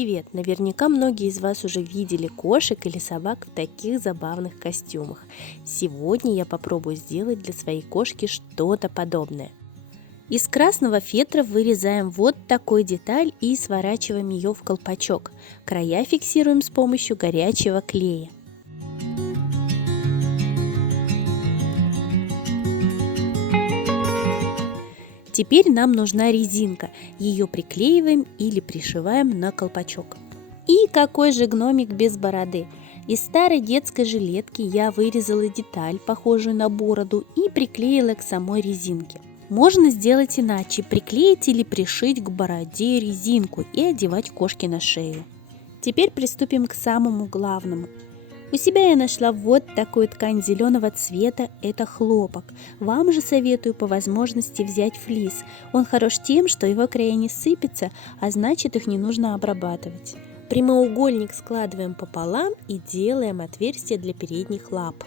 Привет! Наверняка многие из вас уже видели кошек или собак в таких забавных костюмах. Сегодня я попробую сделать для своей кошки что-то подобное. Из красного фетра вырезаем вот такую деталь и сворачиваем ее в колпачок. Края фиксируем с помощью горячего клея. Теперь нам нужна резинка, ее приклеиваем или пришиваем на колпачок. И какой же гномик без бороды? Из старой детской жилетки я вырезала деталь, похожую на бороду, и приклеила к самой резинке. Можно сделать иначе, приклеить или пришить к бороде резинку и одевать кошке на шею. Теперь приступим к самому главному. У себя я нашла вот такую ткань зеленого цвета, это хлопок. Вам же советую по возможности взять флис. Он хорош тем, что его края не сыпятся, а значит их не нужно обрабатывать. Прямоугольник складываем пополам и делаем отверстие для передних лап.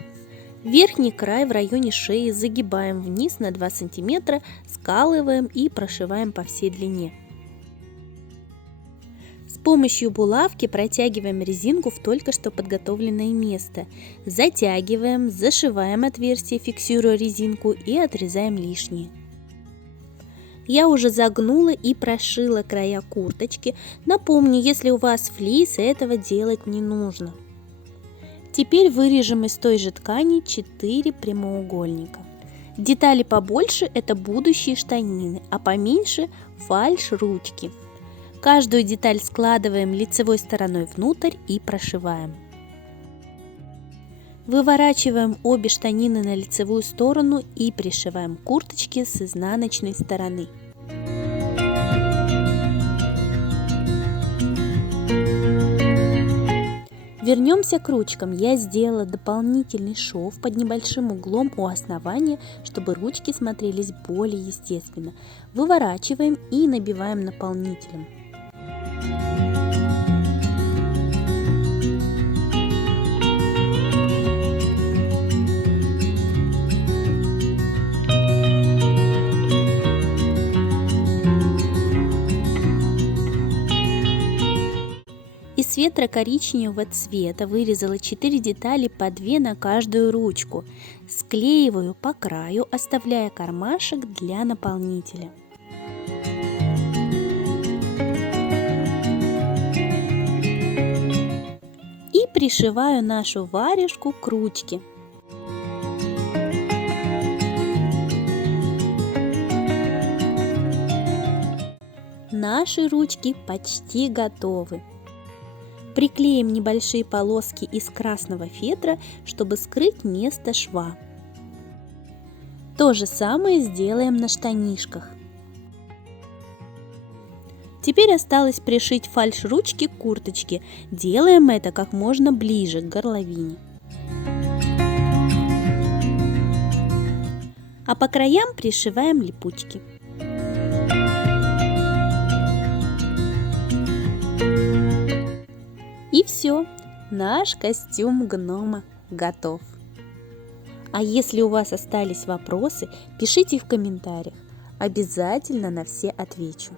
Верхний край в районе шеи загибаем вниз на 2 см, скалываем и прошиваем по всей длине. С помощью булавки протягиваем резинку в только что подготовленное место. Затягиваем, зашиваем отверстие, фиксируя резинку, и отрезаем лишнее. Я уже загнула и прошила края курточки. Напомню, если у вас флис, этого делать не нужно. Теперь вырежем из той же ткани 4 прямоугольника. Детали побольше – это будущие штанины, а поменьше – фальш-ручки. Каждую деталь складываем лицевой стороной внутрь и прошиваем. Выворачиваем обе штанины на лицевую сторону и пришиваем курточки с изнаночной стороны. Вернемся к ручкам. Я сделала дополнительный шов под небольшим углом у основания, чтобы ручки смотрелись более естественно. Выворачиваем и набиваем наполнителем. Из светло-коричневого цвета вырезала 4 детали по 2 на каждую ручку. Склеиваю по краю, оставляя кармашек для наполнителя. И пришиваю нашу варежку к ручке. Наши ручки почти готовы. Приклеим небольшие полоски из красного фетра, чтобы скрыть место шва. То же самое сделаем на штанишках. Теперь осталось пришить фальш-ручки к курточке. Делаем это как можно ближе к горловине. А по краям пришиваем липучки. И все, наш костюм гнома готов. А если у вас остались вопросы, пишите в комментариях. Обязательно на все отвечу.